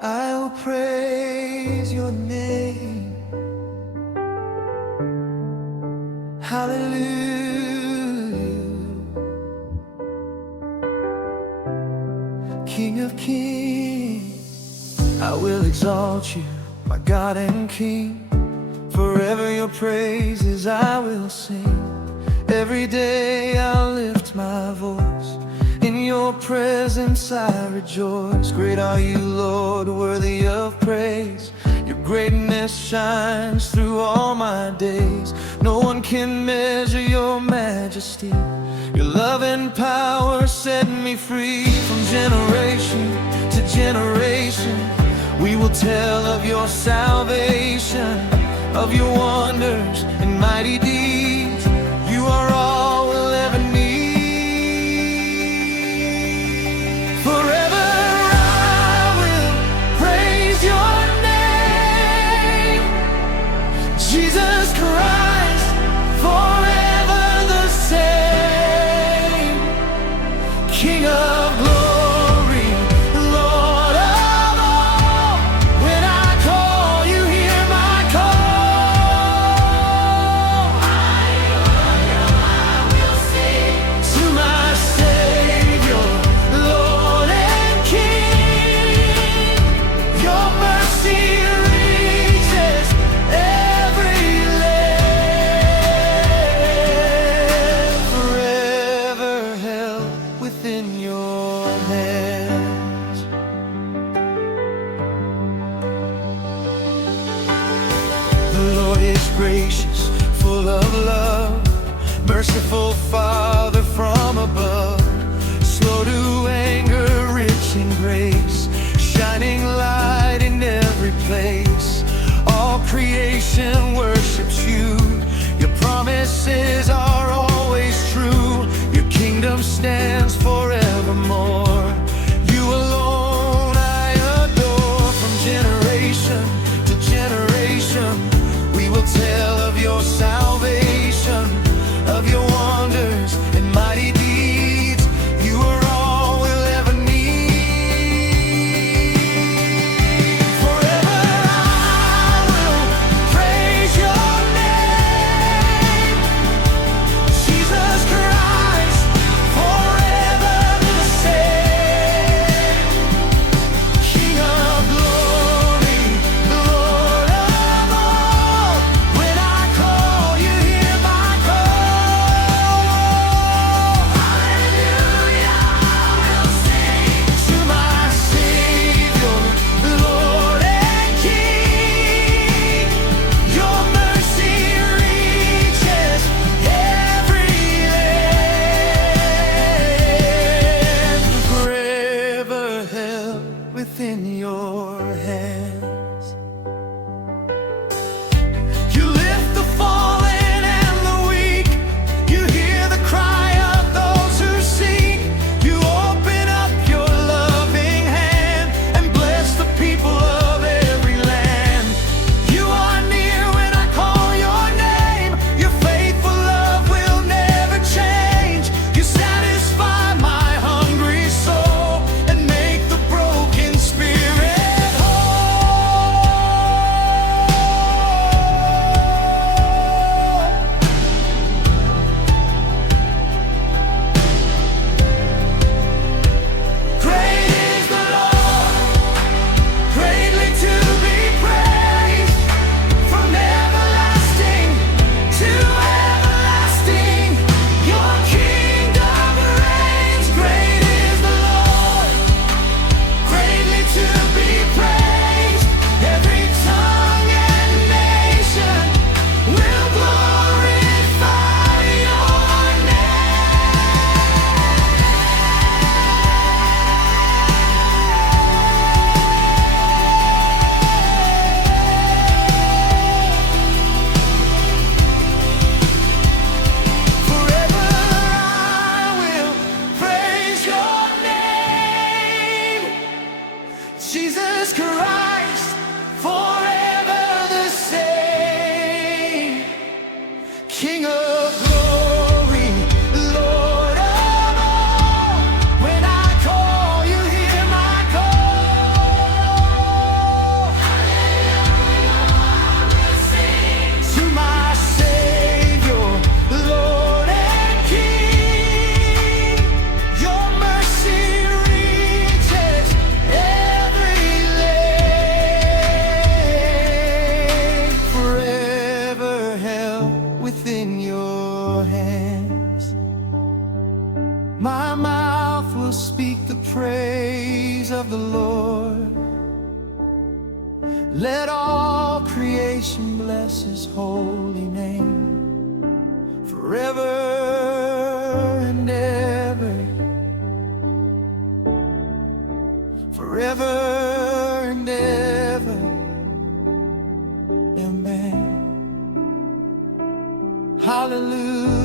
I will praise your name. Hallelujah. King of kings, I will exalt you, my God and King. Forever your praises I will sing. Every day I'll lift my voice. In your presence I rejoice. Great are you, Lord, worthy of praise. Your greatness shines through all my days. No one can measure your majesty. Your love and power set me free. From generation to generation, we will tell of your salvation, of your wonders and mighty deeds. You are all we'll ever need. Forever I will praise your name, Jesus Christ, forever the same. King of glory, Lord of all, when I call you hear my call. I will sing to my Savior, Lord and King. Your mercy reaches every land. Forever held within your hands. The Lord is gracious, full of love, merciful Father from above, slow to anger, rich in grace, shining light in every place. All creation worships you. Your promises are always true. Your kingdom stands forevermore. You alone I adore. From generation to generation, we will tell of your salvation, of your wonders and mighty deeds. You are all we'll ever need. Forever I will praise your name, Jesus Christ, forever the same. King of glory, Lord of all, when I call you hear my call. Hallelujah, I will sing to my Savior, Lord and King. Your mercy reaches every land. Forever held within your hands. You lift the fallen and the weak. You hear the cry of those who seek. You open up your loving hand and bless the people of every land. You are near when I call your name. Your faithful love will never change. You satisfy my hungry soul and make the broken spirit whole. Great is the Lord, greatly to be praised. From everlasting to everlasting, your kingdom reigns. Great is the Lord, greatly to be praised. Every tongue and nation will glorify your Forever I will praise your name, Jesus Christ, forever the same. King of glory, Lord of all, when I call you hear my call. Let all creation bless His holy name forever and ever, forever and ever. Amen. Hallelujah.